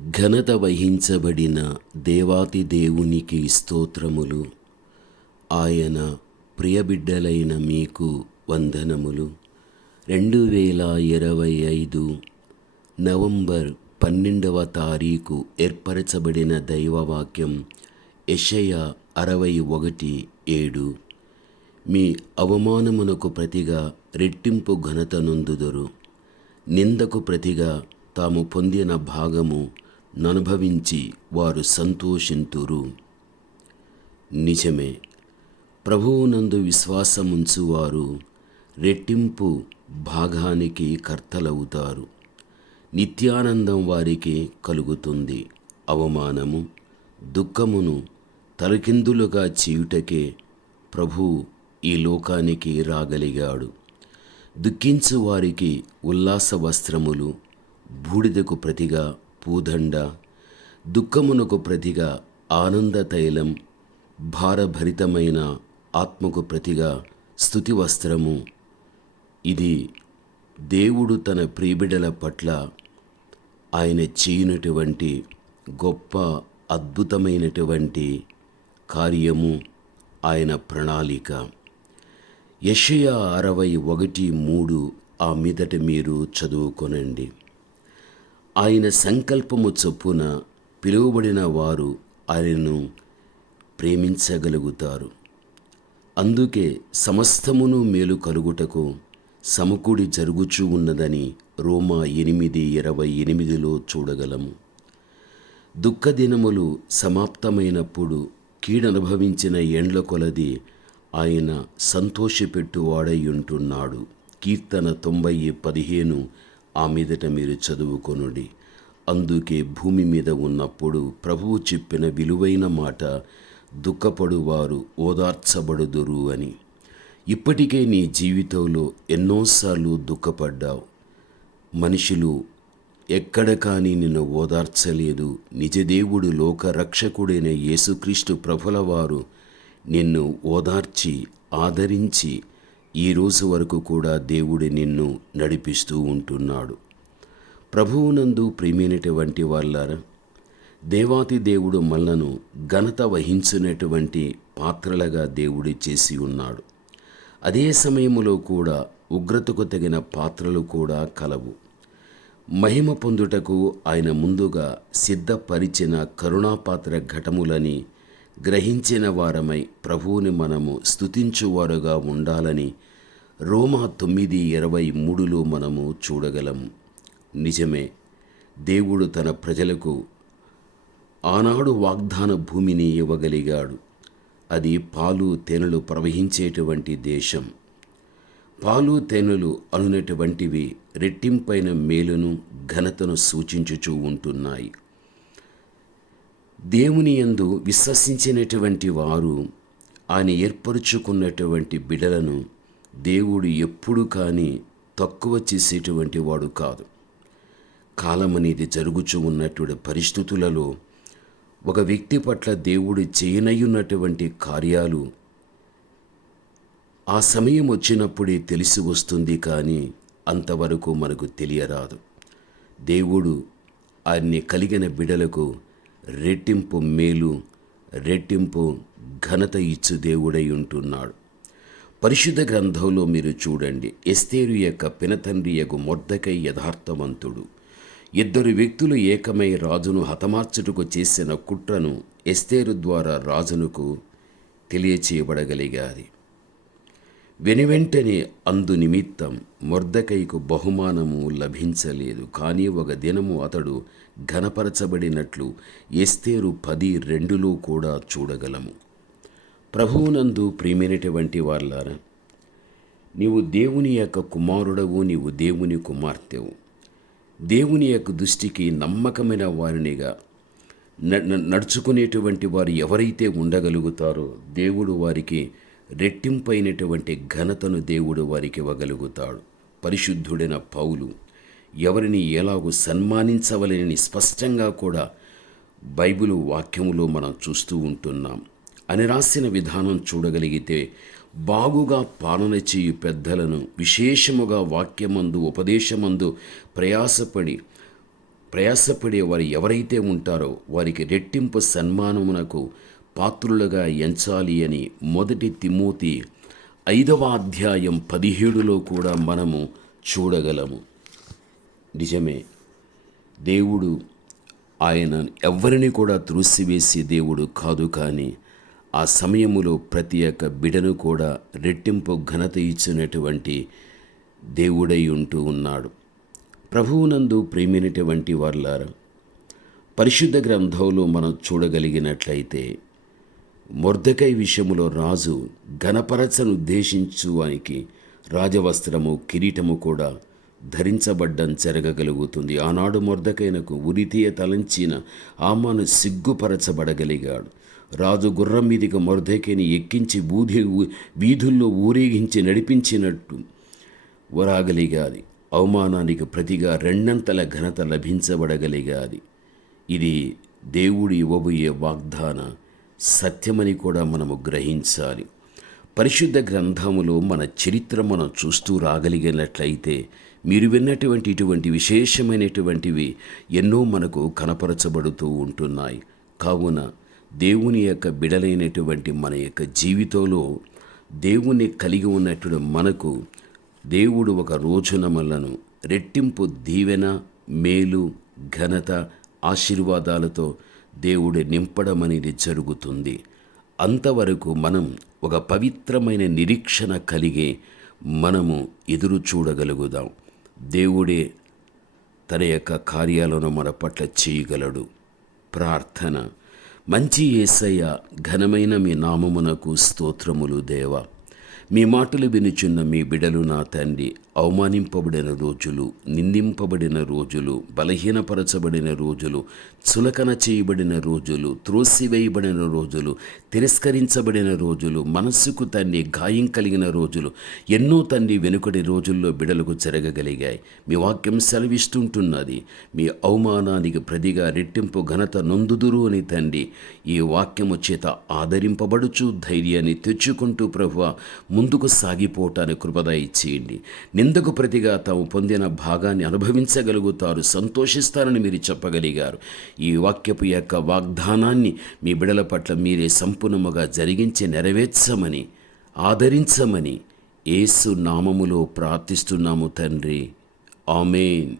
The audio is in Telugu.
ఘనత వహించబడిన దేవాతి దేవునికి స్తోత్రములు. ఆయన ప్రియబిడ్డలైన మీకు వందనములు. రెండు వేల ఇరవై ఐదు నవంబర్ పన్నెండవ తారీఖు ఏర్పరచబడిన దైవవాక్యం యషయ అరవై ఒకటి ఏడు. మీ అవమానమునకు ప్రతిగా రెట్టింపు ఘనత నొందుదురు. నిందకు ప్రతిగా తాము పొందిన భాగము ననుభవించి వారు సంతోషింతురు. నిజమే ప్రభువునందు విశ్వాసముంచువారు రెట్టింపు భాగానికి కర్తలవుతారు. నిత్యానందం వారికి కలుగుతుంది. అవమానము దుఃఖమును తలకిందులుగా చేయుటకే ప్రభువు ఈ లోకానికి రాగలిగాడు. దుఃఖించు వారికి ఉల్లాస వస్త్రములు బూడిదకు ప్రతిగా పూదండ దుఃఖమునకు ప్రతిగా ఆనంద తైలం భారభరితమైన ఆత్మకు ప్రతిగా స్థుతి వస్త్రము ఇది దేవుడు తన ప్రీబిడల పట్ల ఆయన చేయనటువంటి గొప్ప అద్భుతమైనటువంటి కార్యము ఆయన ప్రణాళిక. యషయ అరవై ఒకటి మూడు ఆ మీదట మీరు చదువుకొనండి. ఆయన సంకల్పము చొప్పున పిలువబడిన వారు ఆయనను ప్రేమించగలుగుతారు. అందుకే సమస్తమును మేలు కలుగుటకు సమకూడి జరుగుచూ ఉన్నదని రోమా ఎనిమిది ఇరవై ఎనిమిదిలో చూడగలము. దుఃఖదినములు సమాప్తమైనప్పుడు కీడనుభవించిన ఎండ్ల కొలది ఆయన సంతోషపెట్టువాడై ఉంటున్నాడు. కీర్తన తొంభై పదిహేను ఆ మీదట మీరు చదువుకొనుడి. అందుకే భూమి మీద ఉన్నప్పుడు ప్రభువు చెప్పిన విలువైన మాట దుఃఖపడువారు ఓదార్చబడుదురు అని. ఇప్పటికే నీ జీవితంలో ఎన్నోసార్లు దుఃఖపడ్డావు. మనుషులు ఎక్కడ కానీ నిన్ను ఓదార్చలేదు. నిజదేవుడు లోక రక్షకుడైన యేసుక్రీస్తు ప్రభుల వారు నిన్ను ఓదార్చి ఆదరించి ఈ రోజు వరకు కూడా దేవుడు నిన్ను నడిపిస్తూ ఉంటున్నాడు. ప్రభువునందు ప్రేమైనటువంటి వాళ్ళారా దేవాతి దేవుడు మల్లను ఘనత వహించినటువంటి పాత్రలుగా దేవుడు చేసి ఉన్నాడు. అదే సమయంలో కూడా ఉగ్రతకు తగిన పాత్రలు కూడా కలవు. మహిమ పొందుటకు ఆయన ముందుగా సిద్ధపరిచిన కరుణాపాత్ర ఘటములని గ్రహించిన వారమై ప్రభువుని మనము స్థుతించువారుగా ఉండాలని రోమా తొమ్మిది ఇరవై మూడులో మనము చూడగలము నిజమే దేవుడు తన ప్రజలకు ఆనాడు వాగ్దాన భూమిని ఇవ్వగలిగాడు. అది పాలు తేనెలు ప్రవహించేటువంటి దేశం. పాలు తేనెలు అనునటువంటివి రెట్టింపైన మేలును ఘనతను సూచించుచూ ఉంటున్నాయి. దేవుని యందు విశ్వసించినటువంటి వారు ఆయన ఏర్పరుచుకున్నటువంటి బిడలను దేవుడు ఎప్పుడు కానీ తక్కువ చేసేటువంటి వాడు కాదు. కాలం అనేది జరుగుచూ ఉన్నటువంటి పరిస్థితులలో ఒక వ్యక్తి పట్ల దేవుడు చేయనయ్యున్నటువంటి కార్యాలు ఆ సమయం వచ్చినప్పుడే తెలిసి వస్తుంది కానీ అంతవరకు మనకు తెలియరాదు. దేవుడు ఆయన్ని కలిగిన బిడలకు రెట్టింపు మేలు రెట్టింపు ఘనత ఇచ్చు దేవుడై ఉంటున్నాడు. పరిశుద్ధ గ్రంథంలో మీరు చూడండి. ఎస్తేరు యొక్క పినతండ్రి యొక్క మొర్దకై యథార్థవంతుడు. ఇద్దరు వ్యక్తులు ఏకమై రాజును హతమార్చుటకు చేసిన కుట్రను ఎస్తేరు ద్వారా రాజునకు తెలియచేయబడగలిగాది వెనువెంటనే అందు నిమిత్తం మొర్దకైకు బహుమానము లభించలేదు. కానీ ఒక దినము అతడు ఘనపరచబడినట్లు ఎస్తేరు పది రెండులో కూడా చూడగలము. ప్రభువునందు ప్రియమైనటువంటి వాళ్ళారా నీవు దేవుని యొక్క కుమారుడవు నీవు దేవుని కుమార్తెవు. దేవుని యొక్క దృష్టికి నమ్మకమైన వారినిగా నడుచుకునేటువంటి వారు ఎవరైతే ఉండగలుగుతారో దేవుడు వారికి రెట్టింపైనటువంటి ఘనతను దేవుడు వారికి ఇవ్వగలుగుతాడు. పరిశుద్ధుడైన పౌలు ఎవరిని ఎలాగో సన్మానించవలని స్పష్టంగా కూడా బైబిల్ వాక్యములో మనం చూస్తూ ఉంటున్నాం. అని రాసిన విధానం చూడగలిగితే బాగుగా పాలన చేయు పెద్దలను విశేషముగా వాక్యమందు ఉపదేశమందు ప్రయాసపడి ప్రయాసపడే వారు ఎవరైతే ఉంటారో వారికి రెట్టింపు సన్మానమునకు పాత్రులుగా ఎంచాలి అని మొదటి తిమోతి ఐదవ అధ్యాయం పదిహేడులో కూడా మనము చూడగలము. నిజమే. దేవుడు ఆయన ఎవ్వరిని కూడా త్రోసివేసే దేవుడు కాదు కానీ ఆ సమయములో ప్రతి ఒక్క బిడను కూడా రెట్టింపు ఘనత ఇచ్చినటువంటి దేవుడై ఉంటూ ఉన్నాడు. ప్రభువునందు ప్రేమినటువంటి వాళ్ళారా పరిశుద్ధ గ్రంథంలో మనం చూడగలిగినట్లయితే మొర్దకై విషయములో రాజు ఘనపరచను ఉద్దేశించువానికి రాజవస్త్రము కిరీటము కూడా ధరించబడ్డం జరగగలుగుతుంది. ఆనాడు మొర్దకైనకు ఉరితీయ తలంచిన ఆమాను సిగ్గుపరచబడగలిగాడు. రాజు గుర్రం మీదికి మొర్దకైని ఎక్కించి బూధి వీధుల్లో ఊరేగించి నడిపించినట్టు వరాగలిగాది. అవమానానికి ప్రతిగా రెండంతల ఘనత లభించబడగలిగాది. ఇది దేవుడు ఇవ్వబోయే వాగ్దాన సత్యమని కూడా మనము గ్రహించాలి. పరిశుద్ధ గ్రంథములో మన చరిత్ర మనం చూస్తూ రాగలిగినట్లయితే మీరు విన్నటువంటి ఇటువంటి విశేషమైనటువంటివి ఎన్నో మనకు కనపరచబడుతూ ఉంటున్నాయి. కావున దేవుని యొక్క బిడలైనటువంటి మన యొక్క జీవితంలో దేవుని కలిగి ఉన్నటువంటి మనకు దేవుడు ఒక రోజున మనలను రెట్టింపు దీవెన మేలు ఘనత ఆశీర్వాదాలతో దేవుడు నింపడం అనేది జరుగుతుంది. అంతవరకు మనం ఒక పవిత్రమైన నిరీక్షణ కలిగి మనము ఎదురు చూడగలుగుదాం. దేవుడే తన యొక్క కార్యాలను మన పట్ల చేయగలడు. ప్రార్థన. మంచి ఏసయ్య ఘనమైన మీ నామమునకు స్తోత్రములు దేవ. మీ మాటలు వినుచున్న మీ బిడలు నా తండ్రి. అవమానింపబడిన రోజులు నిందింపబడిన రోజులు బలహీనపరచబడిన రోజులు చులకన చేయబడిన రోజులు త్రోసివేయబడిన రోజులు తిరస్కరించబడిన రోజులు మనస్సుకు తండ్రి గాయం కలిగిన రోజులు ఎన్నో తండ్రి వెనుకటి రోజుల్లో బిడలకు జరగగలిగాయి. మీ వాక్యం సెలవిస్తుంటున్నది. మీ అవమానానికి ప్రతిగా రెట్టింపు ఘనత నొందుదురు అని తండ్రి ఈ వాక్యము చేత ఆదరింపబడుచు ధైర్యాన్ని తెచ్చుకుంటూ ప్రభు ముందుకు సాగిపోవటానికి కృపద ఇచ్చేయండి. నిందకు ప్రతిగా తాము పొందిన భాగాన్ని అనుభవించగలుగుతారు సంతోషిస్తారని మీరు చెప్పగలిగారు. ఈ వాక్యపు యొక్క వాగ్దానాన్ని మీ బిడల పట్ల మీరే సంపూర్ణముగా జరిగించి నెరవేర్చమని ఆదరించమని ఏసు నామములో ప్రార్థిస్తున్నాము తండ్రి. ఆమెన్.